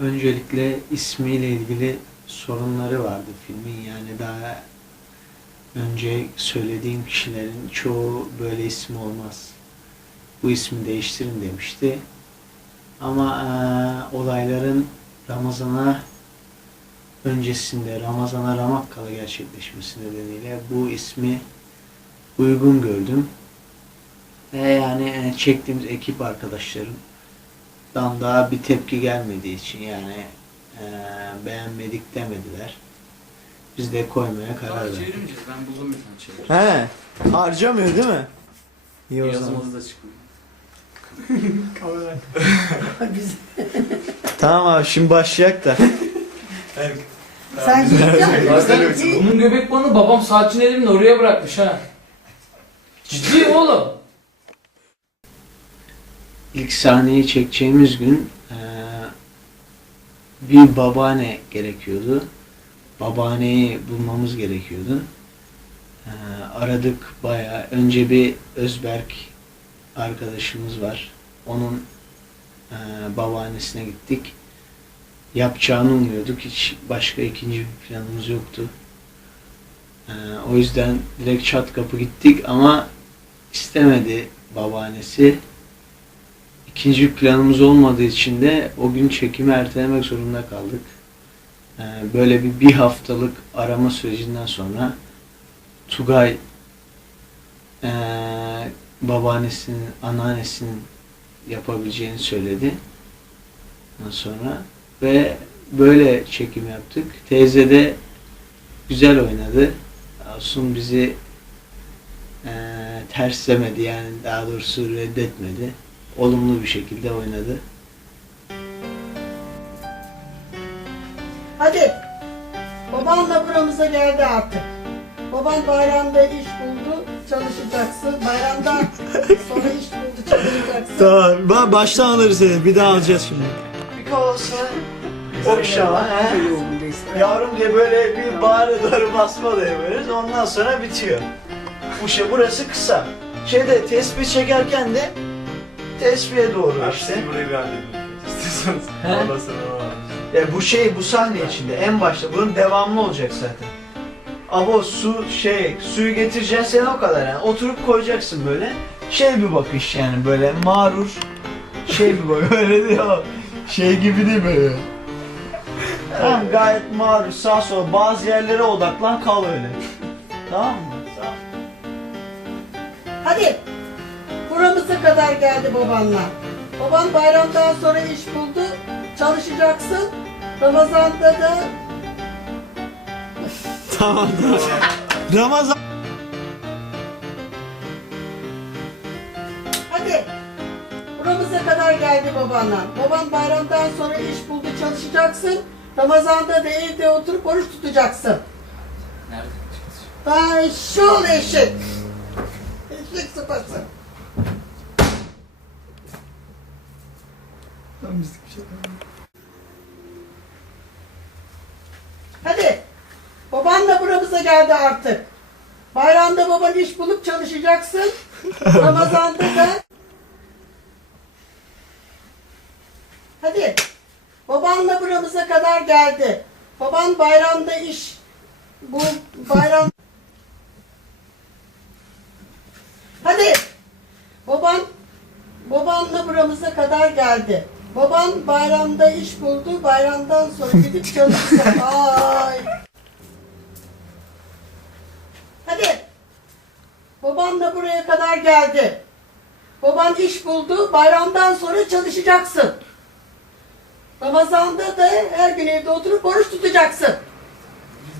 Öncelikle ismiyle ilgili sorunları vardı filmin. Yani daha önce söylediğim kişilerin çoğu böyle isim olmaz. Bu ismi değiştirin demişti. Ama eee, olayların Ramazan'a öncesinde Ramazan'a Ramakkala gerçekleşmesi nedeniyle bu ismi uygun gördüm. Ve yani e, çektiğimiz ekip arkadaşlarım dan daha bir tepki gelmediği için yani e, beğenmedik demediler. Biz de koymaya karar verdik. çevirmeyeceğiz. Ben buldum bir tane çevir. He. Harcamıyor değil mi? İyi o zaman. Yazımız da çıkmıyor. Tamam abi şimdi başlayak da. Sen Zaten bunun göbek bağını babam saatçinin elimin oraya bırakmış ha. Ciddi oğlum. İlk sahneyi çekeceğimiz gün e, bir babaanne gerekiyordu. Babaanneyi bulmamız gerekiyordu. E, aradık bayağı. Önce bir Özberk arkadaşımız var. Onun e, babaannesine gittik. Yapacağını umuyorduk. Hiç başka ikinci bir planımız yoktu. E, o yüzden direkt çat kapı gittik ama istemedi babaannesi. İkinci bir planımız olmadığı için de o gün çekimi ertelemek zorunda kaldık. Ee, böyle bir bir haftalık arama sürecinden sonra Tugay ee, babaannesinin, anneannesinin yapabileceğini söyledi. Ondan sonra ve böyle çekim yaptık. Teyze de güzel oynadı. Olsun bizi ee, terslemedi yani daha doğrusu reddetmedi olumlu bir şekilde oynadı. hadi. Babanla buramıza geldi artık. Baban bayramda iş buldu, çalışacaksın. Bayramdan sonra iş buldu, çalışacaksın. Tamam. Ba baştan alırız seni. Bir daha alacağız şimdi. Bir kovası. Okşama. he. Yavrum diye böyle bir bağrı doğru basma da yaparız. Ondan sonra bitiyor. Bu şey burası kısa. Şeyde tespih çekerken de tespihe doğru işte. burayı bir halledin. İstiyorsanız. He? Ondan sonra var. Ya bu şey bu sahne içinde en başta bunun devamlı olacak zaten. Ama su şey suyu getireceksin sen o kadar yani oturup koyacaksın böyle şey bir bakış yani böyle mağrur şey bir bak öyle diyor şey gibi değil böyle. Tamam gayet mağrur sağ sol bazı yerlere odaklan kal öyle. Tamam mı? Hadi. Buramıza kadar geldi babanla. Baban bayramdan sonra iş buldu, çalışacaksın. Ramazan'da da Tamam tamam. Ramazan Hadi. Buramıza kadar geldi babanla. Baban bayramdan sonra iş buldu çalışacaksın. Ramazan'da da evde oturup oruç tutacaksın. Nerede çıktı? Ben şu eşek. Eşek sıpası. Hadi. Babanla buramıza geldi artık. Bayramda baban iş bulup çalışacaksın. Ramazan'da da Hadi. Babanla buramıza kadar geldi. Baban bayramda iş bu bayram Hadi. Baban babanla buramıza kadar geldi. Baban bayramda iş buldu. Bayramdan sonra gidip çalışacak. Ay. Hadi. Babanla buraya kadar geldi. Baban iş buldu. Bayramdan sonra çalışacaksın. Ramazan'da da her gün evde oturup oruç tutacaksın.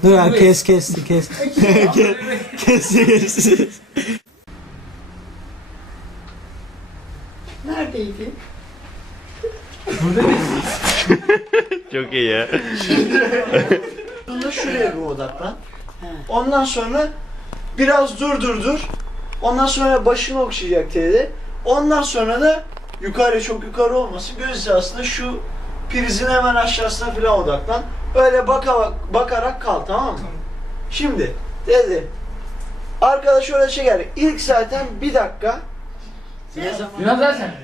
Dur ya kes kesti kes. Kesti kesti. Neredeydi? Çok iyi ya. Sonra şuraya bir odaklan. Ondan sonra biraz dur dur dur. Ondan sonra başını okşayacak teyze. Ondan sonra da yukarı çok yukarı olmasın. Göz hizasında şu prizin hemen aşağısına falan odaklan. Öyle baka, bakarak kal tamam mı? Şimdi dedi. Arkadaş öyle çeker. İlk zaten bir dakika. Yunan zaten.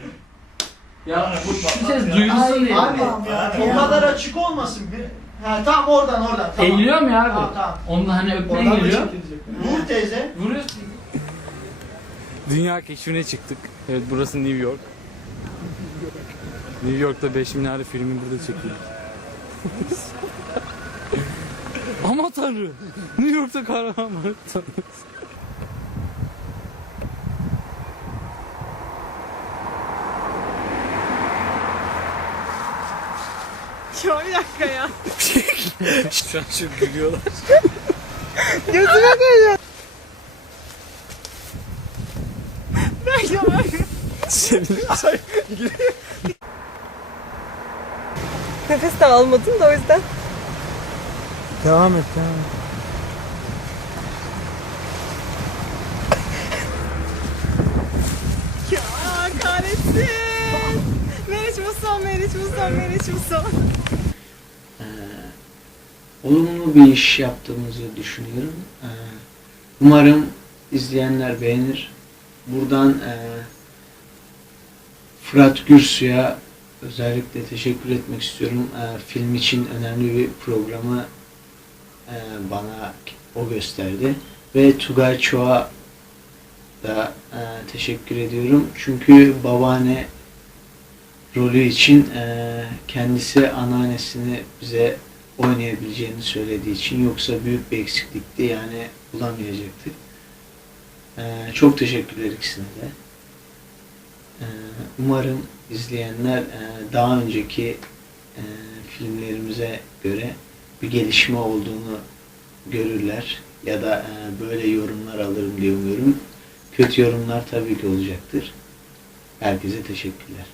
Ya bu ses duyulsun diye. Abi o kadar açık olmasın. Bir... Ha, tamam oradan oradan. Tamam. Eğiliyor mu ya Tamam abi? tamam. Onunla hani öpmeye Oradan da geliyor. çekilecek. Vur teyze. Vuruyorsun. Dünya keşfine çıktık. Evet burası New York. New York'ta Beş Minare filmi burada çekildi. Ama tanrı! New York'ta kahraman var. Tanrı. Ya bir dakika ya. Şu an çok gülüyorlar. Gözüme değiyor. Ben ya ben. Nefes de almadın da o yüzden. Devam et devam et. Ya kahretsin. Meriç Muson, Meriç Muson, Meriç Muson. Olumlu bir iş yaptığımızı düşünüyorum. Ee, umarım izleyenler beğenir. Buradan e, Fırat Gürsu'ya özellikle teşekkür etmek istiyorum. Ee, film için önemli bir programı e, bana o gösterdi. Ve Tugay Çoğ'a da e, teşekkür ediyorum. Çünkü babaanne rolü için e, kendisi anneannesini bize oynayabileceğini söylediği için yoksa büyük bir eksiklikti yani bulamayacaktık. E, çok teşekkürler ikisine de. E, umarım izleyenler e, daha önceki e, filmlerimize göre bir gelişme olduğunu görürler ya da e, böyle yorumlar alırım diye umuyorum. Kötü yorumlar tabii ki olacaktır. Herkese teşekkürler.